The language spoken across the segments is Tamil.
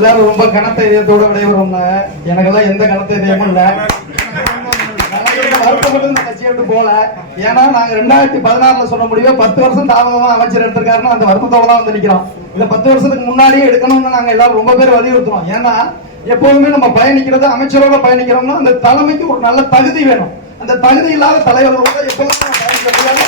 எல்லாரும் ரொம்ப கனத்த இதயத்தோட விடைபெறுவாங்க. எனக்கெல்லாம் எந்த கனத்த இதயமும் இல்ல. வருத்தப்பட்டு இந்த கட்சியை விட்டு போல. ஏன்னா நாங்க 2016 சொன்ன முடிவே 10 வருஷம் தாமதமா அமைச்சர் எடுத்திருக்காருன்னு அந்த வருத்தத்தோட தான் வந்து நிக்கிறோம். இதை 10 வருஷத்துக்கு முன்னாடியே எடுக்கணும்னு நாங்க எல்லாரும் ரொம்ப பேர் வலியுறுத்துவோம். ஏன்னா எப்போதுமே நம்ம பயணிக்கிறது அமைச்சரோட பயணிக்கிறோம்னா அந்த தலைமைக்கு ஒரு நல்ல தகுதி வேணும். அந்த தகுதி இல்லாத தலைவர்களோட எப்போதுமே பயணிக்க முடியாது.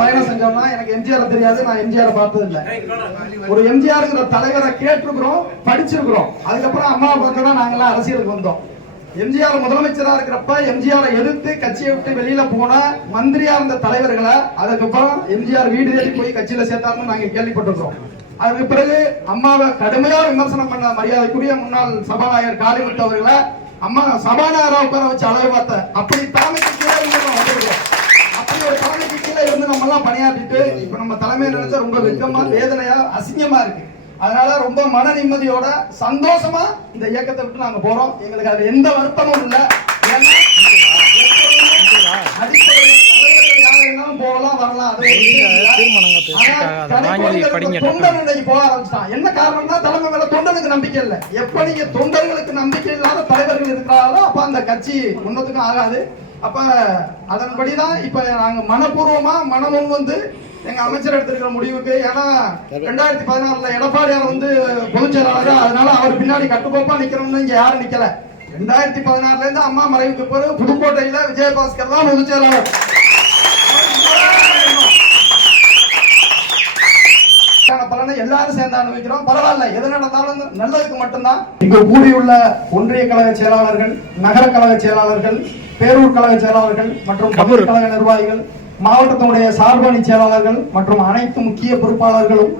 பயணம் செஞ்சோம்னா எனக்கு எம்ஜிஆர் தெரியாது, நான் எம்ஜிஆர் பார்த்தது இல்ல. ஒரு எம்ஜிஆர் தலைவரை கேட்டிருக்கிறோம், படிச்சிருக்கிறோம். அதுக்கப்புறம் அம்மா பார்த்து தான் நாங்கெல்லாம் அரசியலுக்கு வந்தோம். எம்ஜிஆர் முதலமைச்சரா இருக்கிறப்ப எம்ஜிஆரை எதிர்த்து கட்சியை விட்டு வெளியில போன மந்திரியா இருந்த தலைவர்களை அதுக்கப்புறம் எம்ஜிஆர் வீடு தேடி போய் கட்சியில சேர்த்தாருன்னு நாங்க கேள்விப்பட்டிருக்கிறோம். அதுக்கு பிறகு அம்மாவை கடுமையா விமர்சனம் பண்ண மரியாதைக்குரிய முன்னாள் சபாநாயகர் காளிமுத்து அவர்களை அம்மா சபாநாயகரா உட்கார வச்சு அளவு பார்த்த அப்படி தலைமைக்கு கீழே வந்திருக்கோம். அப்படி ஒரு தலைமைக்கு கீழே இருந்து நம்ம எல்லாம் பணியாற்றிட்டு இப்ப நம்ம தலைமை நினைச்சா ரொம்ப வெட்கமா வேதனையா அசிங்கமா இருக்கு. அதனால ரொம்ப மன நிம்மதியோட சந்தோஷமா இந்த இயக்கத்தை விட்டு நாங்க போறோம். எங்களுக்கு அது எந்த வருத்தமும் இல்லை. போகலாம் வரலாம், தொண்டனுக்கு போக ஆரம்பிச்சான். என்ன காரணம்னா தலைமை மேல தொண்டனுக்கு நம்பிக்கை இல்லை. எப்ப நீங்க தொண்டர்களுக்கு நம்பிக்கை இல்லாத தலைவர்கள் இருக்கிறாரோ அப்ப அந்த கட்சி முன்னத்துக்கும் ஆகாது. அப்ப அதன்படிதான் இப்ப நாங்க மனப்பூர்வமா மனமும் வந்து எங்க அமைச்சர் எடுத்திருக்கிற முடிவுக்கு. ஏன்னா 2016 எடப்பாடியார் வந்து பொதுச் செயலாளர், அதனால அவர் பின்னாடி கட்டுக்கோப்பா நிக்கிறோம்னு இங்க யாரும் நிக்கல. 2016 இருந்து அம்மா மறைவுக்கு பிறகு புதுக்கோட்டையில விஜயபாஸ்கர் தான் பொதுச் செயலாளர். பலனை எல்லாரும் சேர்ந்து அனுபவிக்கிறோம். பரவாயில்ல, எது நடந்தாலும் நல்லதுக்கு மட்டும்தான். இங்கு கூடியுள்ள ஒன்றிய கழக செயலாளர்கள், நகர கழக செயலாளர்கள், பேரூர் கழக செயலாளர்கள் மற்றும் பகுதி கழக நிர்வாகிகள், மாவட்டத்தினுடைய சார்பணி செயலாளர்கள் மற்றும் அனைத்து முக்கிய பொறுப்பாளர்களும்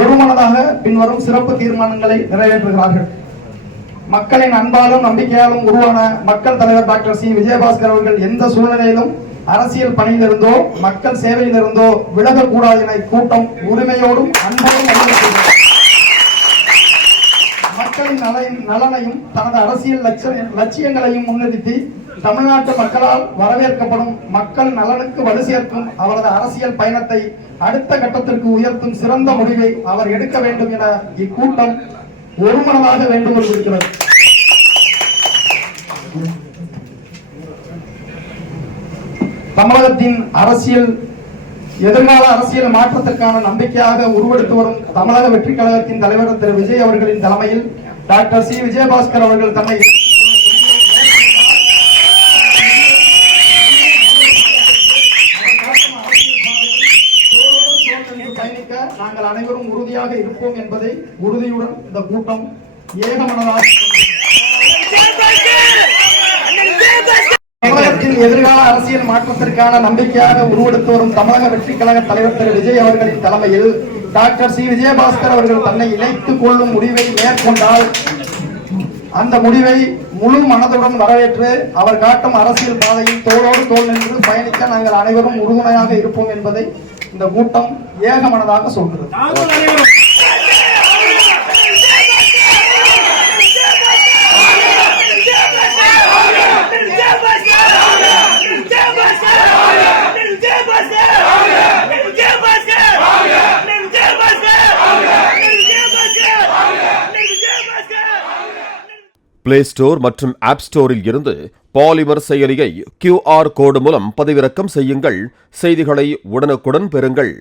ஒருமனதாக பின்வரும் சிறப்பு தீர்மானங்களை நிறைவேற்றுகிறார்கள். மக்களின் அன்பாலும் நம்பிக்கையாலும் உருவான மக்கள் தலைவர் டாக்டர் சி விஜயபாஸ்கர் அவர்கள் எந்த சூழ்நிலையிலும் அரசியல் பணியிலிருந்தோ மக்கள் சேவையிலிருந்தோ விலகக்கூடாது என கூட்டம் உரிமையோடும் அன்போடும் மக்களின் நலனையும் தனது அரசியல் லட்சியங்களையும் முன்னிறுத்தி தமிழ்நாட்டு மக்களால் வரவேற்கப்படும் மக்கள் நலனுக்கு வலு சேர்க்கும் அவரது அரசியல் பயணத்தை அடுத்த கட்டத்திற்கு உயர்த்தும் சிறந்த முடிவை அவர் எடுக்க வேண்டும் என இக்கூட்டம் ஒருமனதாக வேண்டுகோள் விடுக்கிறது. தமிழகத்தின் எதிர்கால அரசியல் மாற்றத்திற்கான நம்பிக்கையாக உருவெடுத்து வரும் தமிழக வெற்றி கழகத்தின் தலைவர் திரு விஜய் அவர்களின் தலைமையில் டாக்டர் சி விஜயபாஸ்கர் அவர்கள் தன்னை பயணிக்க நாங்கள் அனைவரும் உறுதியாக இருப்போம் என்பதை உறுதியுடன் இந்த கூட்டம் ஏகமனதாக தமிழகத்தின் எதிர்கால அரசியல் மாற்றத்திற்கான நம்பிக்கையாக உருவெடுத்து வரும் தமிழக வெற்றி கழக தலைவர் திரு விஜய் அவர்களின் தலைமையில் டாக்டர் சி விஜயபாஸ்கர் அவர்கள் தன்னை இணைத்துக் கொள்ளும் முடிவை மேற்கொண்டால் அந்த முடிவை முழு மனதுடன் வரவேற்று அவர் காட்டும் அரசியல் பாதையில் தோளோடு தோள் நின்று பயணிக்க நாங்கள் அனைவரும் உறுதுணையாக இருப்போம் என்பதை இந்த கூட்டம் ஏகமனதாக சொல்கிறது. பிளே ஸ்டோர் மற்றும் ஆப் ஸ்டோரில் இருந்து பாலிமர் செயலியை QR கோடு மூலம் பதிவிறக்கம் செய்யுங்கள். செய்திகளை உடனுக்குடன் பெறுங்கள்.